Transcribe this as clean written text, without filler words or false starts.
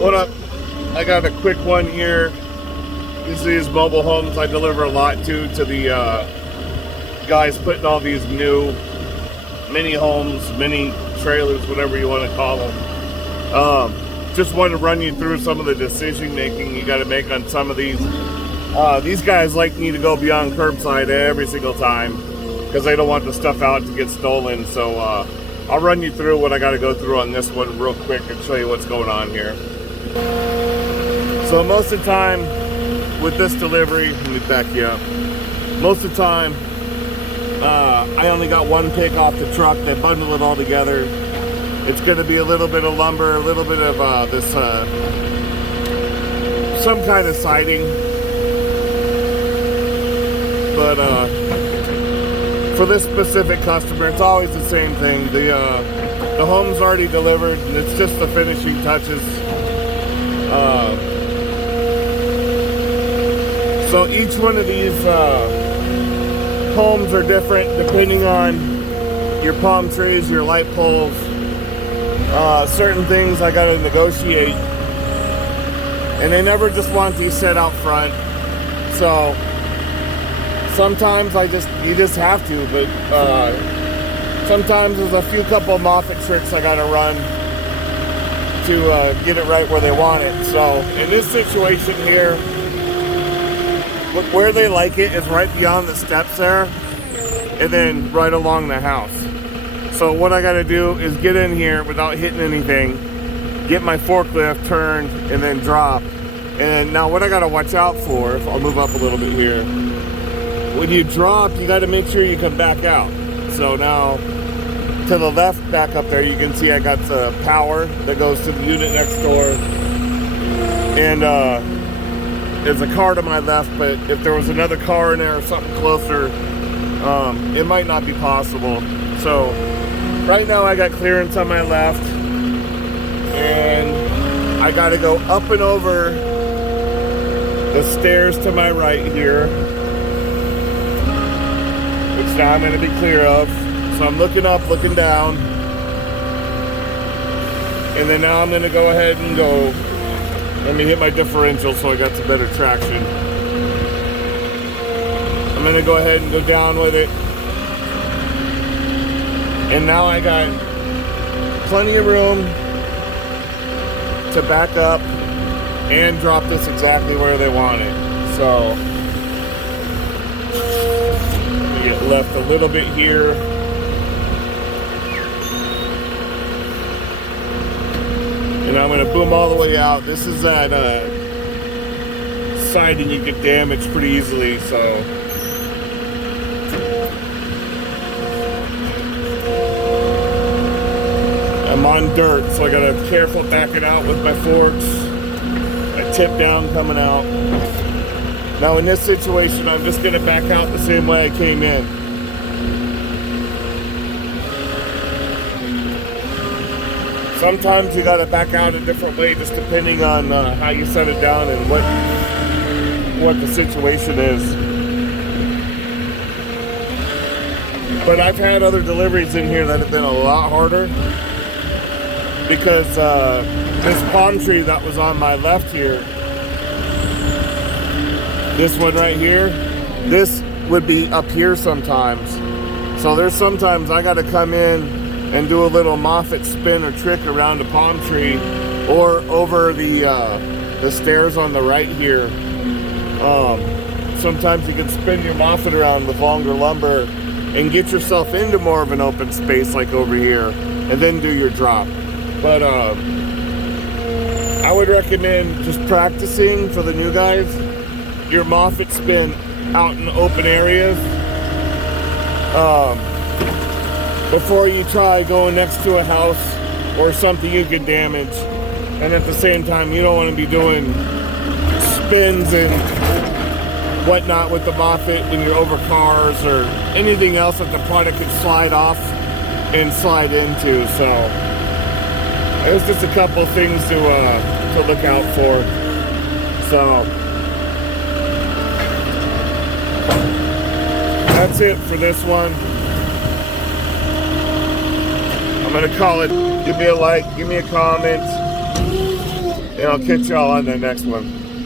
What up? I got a quick one here. These mobile homes I deliver a lot to the guys putting all these new mini homes, mini trailers, whatever you want to call them. Just want to run you through some of the decision making you got to make on some of these. These guys like me to go beyond curbside every single time because they don't want the stuff out to get stolen. So I'll run you through what I got to go through on this one real quick and show you what's going on here. So most of the time with this delivery, let me back you up. Most of the time, I only got one pick off the truck. They bundle it all together. It's going to be a little bit of lumber, a little bit of some kind of siding. But for this specific customer, it's always the same thing. The home's already delivered, and it's just the finishing touches. So each one of these homes are different depending on your palm trees, your light poles. Certain things I gotta negotiate, and they never just want these set out front. So sometimes you just have to, but sometimes there's a few couple Moffett tricks I gotta run to get it right where they want it. So in this situation here, look, where they like it is right beyond the steps there, and then right along the house. So what I gotta do is get in here without hitting anything, get my forklift turned, and then drop. And now what I gotta watch out for, if I'll move up a little bit here, when you drop, you gotta make sure you come back out. So now, to the left back up there, you can see I got the power that goes to the unit next door. And there's a car to my left, but if there was another car in there or something closer, it might not be possible. So right now I got clearance on my left, and I gotta go up and over the stairs to my right here, which now I'm gonna be clear of. So I'm looking up, looking down, and then now I'm gonna go ahead and go. Let me hit my differential so I got some better traction. I'm gonna go ahead and go down with it. And now I got plenty of room to back up and drop this exactly where they want it. So we get left a little bit here. And I'm gonna boom all the way out. This is that siding you get damaged pretty easily, so. I'm on dirt, so I gotta be careful backing out with my forks. I tip down coming out. Now in this situation, I'm just gonna back out the same way I came in. Sometimes you gotta back out a different way, just depending on how you set it down and what the situation is. But I've had other deliveries in here that have been a lot harder, because this palm tree that was on my left here, this one right here, this would be up here sometimes. So there's sometimes I gotta come in and do a little Moffett spin or trick around the palm tree, or over the stairs on the right here. Sometimes you can spin your Moffett around with longer lumber and get yourself into more of an open space like over here, and then do your drop. But I would recommend just practicing for the new guys your Moffett spin out in open areas before you try going next to a house or something you can damage. And at the same time, you don't want to be doing spins and whatnot with the Moffett and you're over cars or anything else that the product could slide off and slide into. So there's just a couple things to look out for. So that's it for this one. I'm gonna call it. Give me a like, give me a comment, and I'll catch y'all on the next one.